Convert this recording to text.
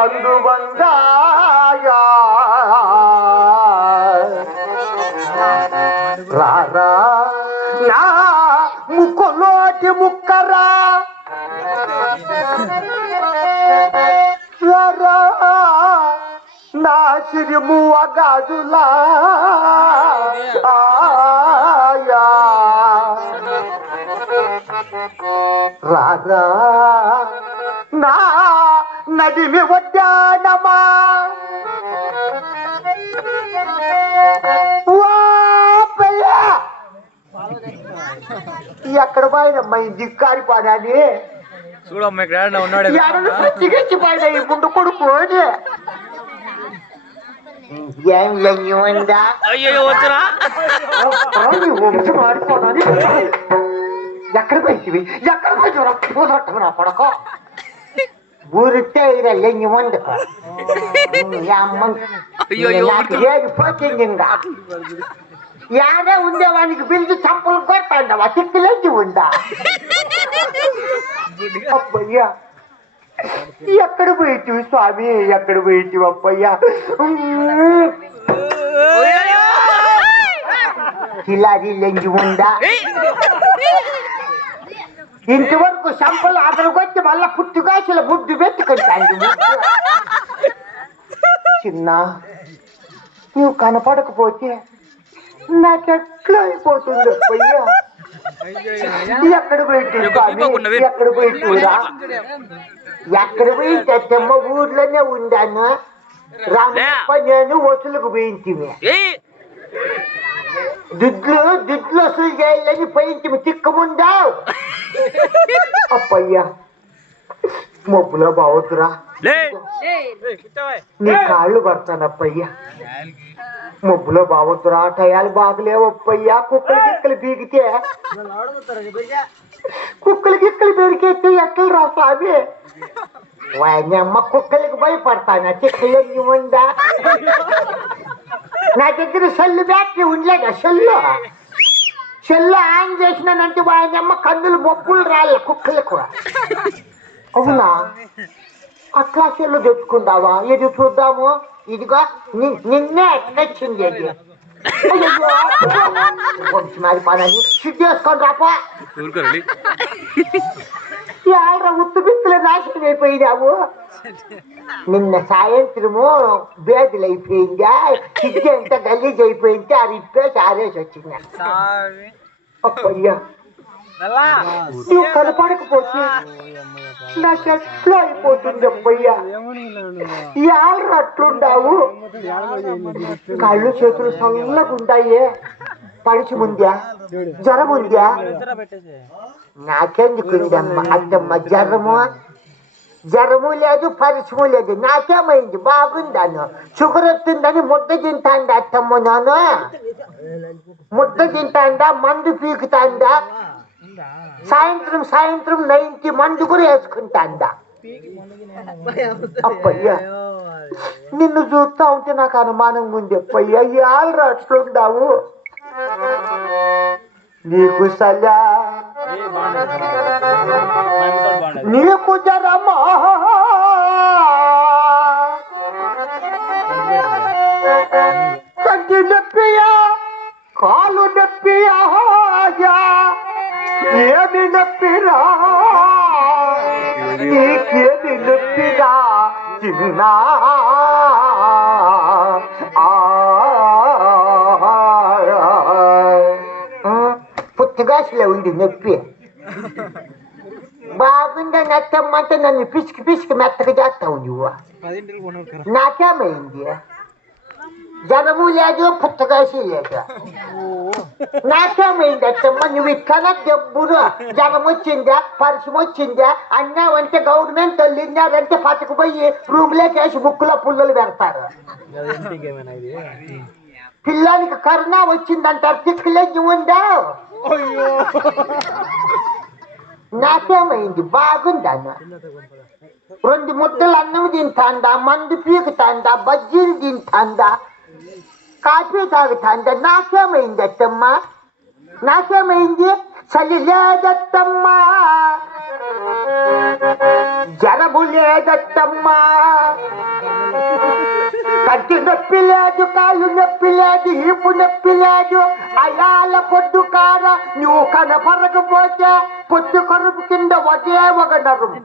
కందు వందాయా రారా నా ముక్కులోటి ముక్కరా రారా నా సిరిము అగాదులా రారా నా నడిమి వడ్డానమా ఎక్కడ పోయినమ్మా ఈ దిక్కారి పాడాని చూడమ్మా ఇక్కడ ఉన్నాడు చికిచ్చి పోయినా ఈ ముందు కొడుకు ఏం లెంగిపోయిందా అయ్యో వచ్చరా మారిపోనాని ఎక్కడ పోయింటివి ఎక్కడ పోయి పూదొట్టము నా కొడక ఊరితే ఇలా లెంగిమంది ఏది పోతుంది ఇంకా యాడే ఉండేవానికి పిలిచి చంపలు కొట్టాండవా తిక్కులేంచి ఉందా అబ్బయ్యా ఎక్కడ పోయిటివి స్వామి ఎక్కడ పోయిటివి అబ్బయ్యా కిలాది లెంగి ఉందా ఇంతవరకు సంపలు అదనకొచ్చి మళ్ళా పుట్టుకాశల బుడ్డు పెట్టుకుంటాను చిన్న నువ్వు కనపడకపోతే నాకెట్లా అయిపోతుంది అయ్యా ఎక్కడ పోయింది ఎక్కడ పోయిందా ఎక్కడ పోయిందమ్మ ఊర్లోనే ఉండాను రామప్ప నేను వసూలుకు పోయింటివి దుడ్లు వసూలు చేయాలని పోయింటివి తిక్కముందావు అప్పయ్యా మొబ్బులో బావద్దురా నీ కాళ్ళు పడతానప్పయ్యా మొబ్బులో బావద్దురా టయాలు బాగలేవప్పయ్యా కుక్కలు గిక్కలు బీగితే కుక్కలు గిక్కలు పెరిగేస్తే ఎట్లా రా స్వామి వాని అమ్మ కుక్కలకి భయపడతానా చిక్కలన్నీ ఉందా నా దగ్గర సెల్లు బ్యాటరీ ఉండలేదా సెల్లు ఆన్ చేసినానంటే వాని అమ్మ కందులు మొప్పులు రాళ్ళ కుక్కలకు అవునా అట్లా సెల్లు తెచ్చుకుందావా ఇది చూద్దాము ఇదిగా నిన్నే నచ్చింది అది మరి పనని సిద్ధి వేసుకొని రాపా ఏళ్ళ ఉత్తు బిత్తులు నాశనం అయిపోయినావు నిన్న సాయంత్రము బేదులు అయిపోయిందా సిద్ధి అంతా గలీజ్ అయిపోయింది అది ఇప్పేసి ఆరేసి వచ్చింది అప్పయ్యా నువ్వు కనపడకపోతే నాకెట్లా అయిపోతుంది అప్పయ్యా ఏళ్ళ అట్లుండావు కళ్ళు చేతులు సన్నగా ఉంటాయే పడిచి ముందా జ్వరం ఉందా నాకెందుకుందమ్మా అత్తమ్మ జ్వరము లేదు పరిచము లేదు నాకేమైంది బాగుందాను షుగర్ వస్తుందని ముద్ద తింటాండా అత్తమ్మ నాను ముద్ద తింటాండా మందు పీకుతాండా సాయంత్రం 90 మందు కూడా వేసుకుంటాండా అప్పయ్యా నిన్ను చూస్తా ఉంటే నాకు అనుమానంగా ఉంది అప్పయ్యా ఏళ్ళ అట్లుండావు నీకు సలా నీకు జరమా కంటి నొప్పియా కాలు నొప్పియా ఏమి నొప్పిరా నీకేమి నొప్పిరా చిన్నా పుట్టుగాసులో ఉంది నొప్పి బాగుందా నచ్చమ్మంటే నన్ను పిసికి మెత్తగా చేస్తావు నువ్వు నాకేమైంది జనము లేదు పుట్టగాసి లేదు నాకేమైంది అత్తమ్మ నువ్వు ఇక్కడ దెబ్బును జనం వచ్చిందా పరిశ్రమ వచ్చిందా అన్నావంటే గవర్నమెంట్ వాళ్ళు విన్నారంటే పట్టుకుపోయి రూమ్లోకి వేసి ముక్కులో పుల్లలు పెడతారు పిల్లానికి కరోనా వచ్చిందంటారు తిక్కులేసి ఉందా నాకేమైంది బాగుందన్న 2 ముద్దలు అన్నం తింటాందా మందు పీకుతాందా బజ్జీలు తింటాందా కాఫీ తాగుతాందా నాకేమైంది అత్తమ్మా చలి లేదత్తమ్మా జరము లేదట్టమ్మా. కంటి నొప్పి లేదు, కాళ్ళు నొప్పి లేదు, ఈపు నొప్పి లేదు. అయాల పొద్దు కార నువ్వు కనపరకపోతే పొద్దు కరుపు కింద ఒకే ఒక నరుము.